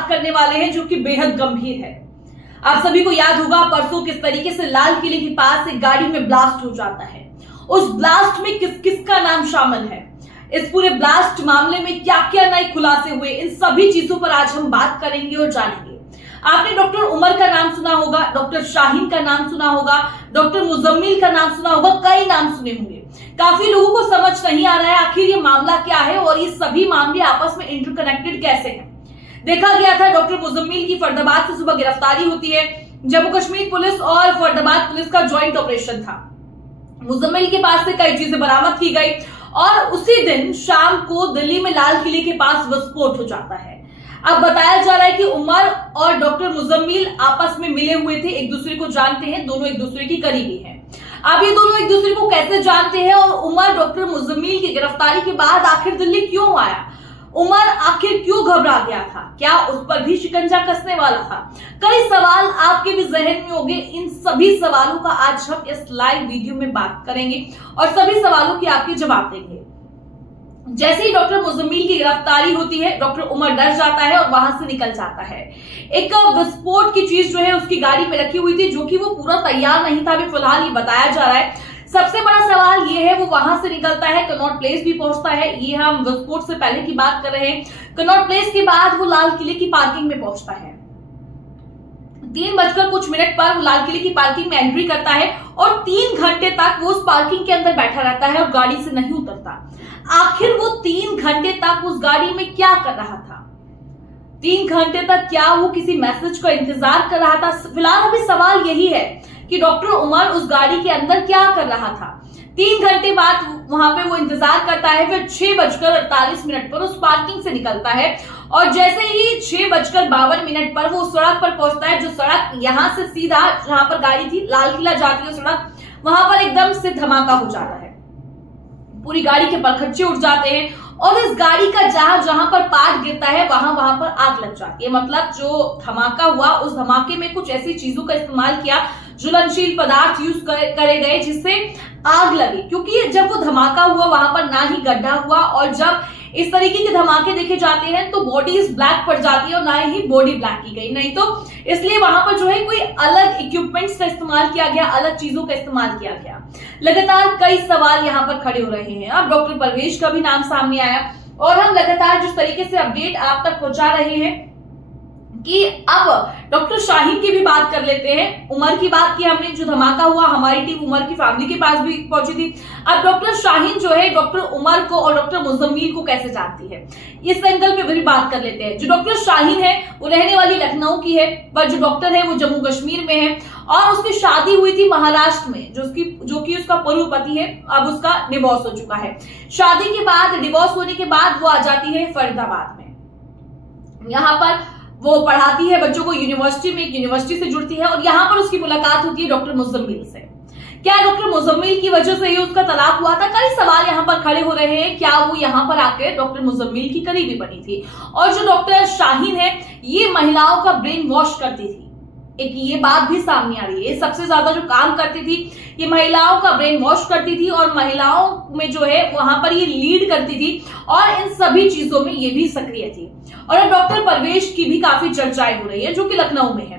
बात करने वाले हैं जो कि बेहद गंभीर है। आप सभी को याद होगा परसों किस तरीके से लाल किले के पास एक गाड़ी में ब्लास्ट हो जाता है। उस ब्लास्ट में किस किस का नाम शामिल है, इस पूरे ब्लास्ट मामले में क्या क्या नए खुलासे हुए, इन सभी चीजों पर आज हम बात करेंगे और जानेंगे। आपने डॉक्टर उमर का नाम सुना होगा, डॉक्टर शाहीन का नाम सुना होगा, डॉक्टर मुजम्मिल का नाम सुना होगा, कई नाम सुने होंगे। काफी लोगों को समझ नहीं आ रहा है आखिर ये मामला क्या है और ये सभी मामले आपस में इंटरकनेक्टेड कैसे हैं। देखा गया था डॉक्टर मुजम्मिल की फरीदाबाद से सुबह गिरफ्तारी होती है। जम्मू कश्मीर पुलिस और फरीदाबाद पुलिस का ज्वाइंट ऑपरेशन था। मुजम्मिल के पास से कई चीजें बरामद की गई और उसी दिन शाम को दिल्ली में लाल किले के पास विस्फोट हो जाता है। अब बताया जा रहा है कि उमर और डॉक्टर मुजम्मिल आपस में मिले हुए थे, एक दूसरे को जानते हैं, दोनों एक दूसरे की करीबी हैं। अब ये दोनों एक दूसरे को कैसे जानते हैं और उमर डॉक्टर मुजम्मिल की गिरफ्तारी के बाद आखिर दिल्ली क्यों आया, उमर आखिर क्यों घबरा गया था, क्या उस पर भी शिकंजा कसने वाला था, कई सवाल आपके भी जहन में होंगे। इन सभी सवालों का आज हम इस लाइव वीडियो में बात करेंगे और सभी सवालों के आपके जवाब देंगे। जैसे ही डॉक्टर मुजम्मिल की गिरफ्तारी होती है, डॉक्टर उमर डर जाता है और वहां से निकल जाता है। एक विस्फोट की चीज जो है उसकी गाड़ी में रखी हुई थी, जो कि वो पूरा तैयार नहीं था, अभी फिलहाल ये बताया जा रहा है। सबसे बड़ा सवाल ये है वो वहां से निकलता है, कनॉट प्लेस भी पहुंचता है। ये हम विस्फोट से पहले की बात कर रहे हैं। कनॉट प्लेस के बाद वो लाल किले की पार्किंग में पहुंचता है। 3:00 पर वो लाल किले की पार्किंग में एंट्री करता है और 3 घंटे तक वो उस पार्किंग के अंदर बैठा रहता है और गाड़ी से नहीं उतरता। आखिर वो 3 घंटे तक उस गाड़ी में क्या कर रहा था? 3 घंटे तक क्या वो किसी मैसेज का इंतजार कर रहा था? फिलहाल अभी सवाल यही है कि डॉक्टर उमर उस गाड़ी के अंदर क्या कर रहा था। 3 घंटे बाद वहां पे वो इंतजार करता है, फिर 6:48 पर उस पार्किंग से निकलता है और जैसे ही 6:52 पर वो सड़क पर पहुंचता है, जो सड़क यहां से सीधा जहां पर गाड़ी थी लाल किला जाती है सड़क, वहां पर एकदम से धमाका हो जाता है। पूरी गाड़ी के परखच्चे उठ जाते हैं और इस गाड़ी का जहां जहां पर पार्ट गिरता है वहां वहां पर आग लग जाती है। मतलब जो धमाका हुआ उस धमाके में कुछ ऐसी चीजों का इस्तेमाल किया, ज्वलनशील पदार्थ यूज करे गए जिससे आग लगी। क्योंकि जब वो धमाका हुआ वहां पर ना ही गड्ढा हुआ और जब इस तरीके के धमाके देखे जाते हैं तो बॉडीज ब्लैक पड़ जाती है और ना ही बॉडी ब्लैक की गई, नहीं तो इसलिए वहां पर जो है कोई अलग इक्विपमेंट्स का इस्तेमाल किया गया, अलग चीजों का इस्तेमाल किया गया। लगातार कई सवाल यहाँ पर खड़े हो रहे हैं। अब डॉक्टर परवेश का भी नाम सामने आया और हम लगातार जिस तरीके से अपडेट आप तक पहुंचा रहे हैं कि अब डॉक्टर शाहीन की भी बात कर लेते हैं। उमर की बात की हमने, जो धमाका हुआ हमारी टीम उमर की फैमिली के पास भी पहुंची थी। अब डॉक्टर शाहीन जो है डॉक्टर उमर को और डॉक्टर मुजम्मिल को कैसे जानती है, इस एंगल पे भी बात कर लेते हैं। जो डॉक्टर शाहीन है वो रहने वाली लखनऊ की है, पर जो डॉक्टर है वो जम्मू कश्मीर में है और उसकी शादी हुई थी महाराष्ट्र में, जो कि उसका पूर्व पति है। अब उसका डिवोर्स हो चुका है। शादी के बाद, डिवोर्स होने के बाद वो आ जाती है फरीदाबाद में। यहाँ पर वो पढ़ाती है बच्चों को यूनिवर्सिटी में, एक यूनिवर्सिटी से जुड़ती है और यहाँ पर उसकी मुलाकात होती है डॉक्टर मुजम्मिल से। क्या डॉक्टर मुजम्मिल की वजह से ही उसका तलाक हुआ था? कई सवाल यहाँ पर खड़े हो रहे हैं। क्या वो यहाँ पर आकर डॉक्टर मुजम्मिल की करीबी बनी थी? और जो डॉक्टर शाहीन है ये महिलाओं का ब्रेन वॉश करती थी, एक ये बात भी सामने आ रही है। सबसे ज्यादा जो काम करती थी ये महिलाओं का ब्रेन वॉश करती थी और महिलाओं में जो है वहां पर ये लीड करती थी और इन सभी चीजों में ये भी सक्रिय थी। और अब डॉक्टर परवेश की भी काफी चर्चाएं हो रही है, जो कि लखनऊ में है।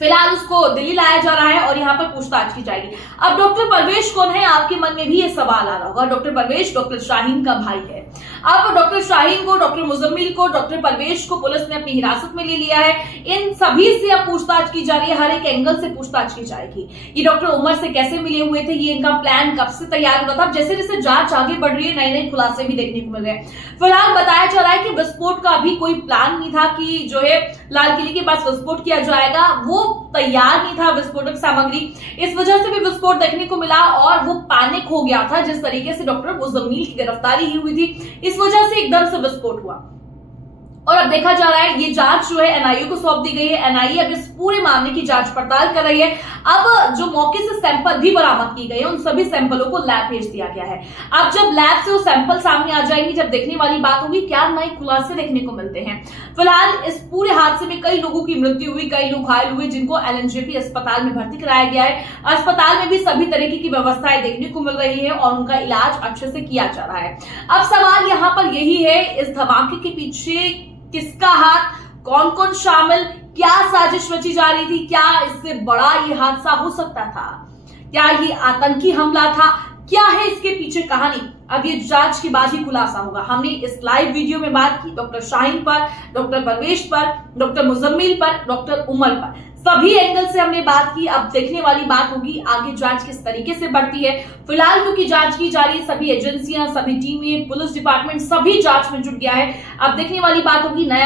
फिलहाल उसको दिल्ली लाया जा रहा है और यहाँ पर पूछताछ की जाएगी। अब डॉक्टर परवेश कौन है, आपके मन में भी ये सवाल आ रहा होगा। डॉक्टर परवेश डॉक्टर शाहीन का भाई है। अब डॉक्टर शाहीन को, डॉक्टर मुजम्मिल को, डॉक्टर परवेश को पुलिस ने अपनी हिरासत में ले लिया है। इन सभी से अब पूछताछ की जा रही है, हर एक एंगल से पूछताछ की जाएगी। ये डॉक्टर उमर से कैसे मिले हुए थे, ये इनका प्लान कब से तैयार हुआ था। जैसे जैसे जांच आगे बढ़ रही है नए नए खुलासे भी देखने को मिल रहे हैं। फिलहाल बताया जा रहा है कि विस्फोट का अभी कोई प्लान नहीं था कि जो है लाल किले के पास विस्फोट किया जाएगा, वो तैयार नहीं था विस्फोटक सामग्री। इस वजह से भी विस्फोट देखने को मिला और वो पैनिक हो गया था। जिस तरीके से डॉक्टर मुजम्मिल की गिरफ्तारी हुई थी, इस वजह से एकदम से विस्फोट हुआ। और अब देखा जा रहा है ये जांच जो है एनआईए को सौंप दी गई है। एनआईए अब इस पूरे मामले की जांच पड़ताल कर रही है। अब जो मौके से सैंपल भी बरामद की गए हैं उन सभी सैंपलों को लैब भेज दिया गया है। अब जब लैब से वो सैंपल सामने आ जाएंगे, जब देखने वाली बात होगी क्या नए खुलासे देखने को मिलते हैं। फिलहाल इस पूरे हादसे में कई लोगों की मृत्यु हुई, कई लोग घायल हुए, जिनको एलएनजेपी अस्पताल में भर्ती कराया गया है। अस्पताल में भी सभी तरीके की व्यवस्थाएं देखने को मिल रही है और उनका इलाज अच्छे से किया जा रहा है। अब सवाल यहाँ पर यही है, इस धमाके के पीछे किसका हाथ, कौन कौन शामिल, क्या साजिश रची जा रही थी, क्या इससे बड़ा ये हादसा हो सकता था, क्या ये आतंकी हमला था, क्या है इसके पीछे कहानी, अब ये जांच के बाद ही खुलासा होगा। हमने इस लाइव वीडियो में बात की डॉक्टर शाहीन पर, डॉक्टर परवेश पर, डॉक्टर मुजम्मिल पर, डॉक्टर उमर पर, सभी एंगल से हमने बात की। अब देखने वाली बात होगी आगे जांच किस तरीके से बढ़ती है। फिलहाल क्योंकि जांच की जा रही है, सभी एजेंसियां, सभी टीमें, पुलिस डिपार्टमेंट सभी जांच में जुट गया है। अब देखने वाली बात होगी नया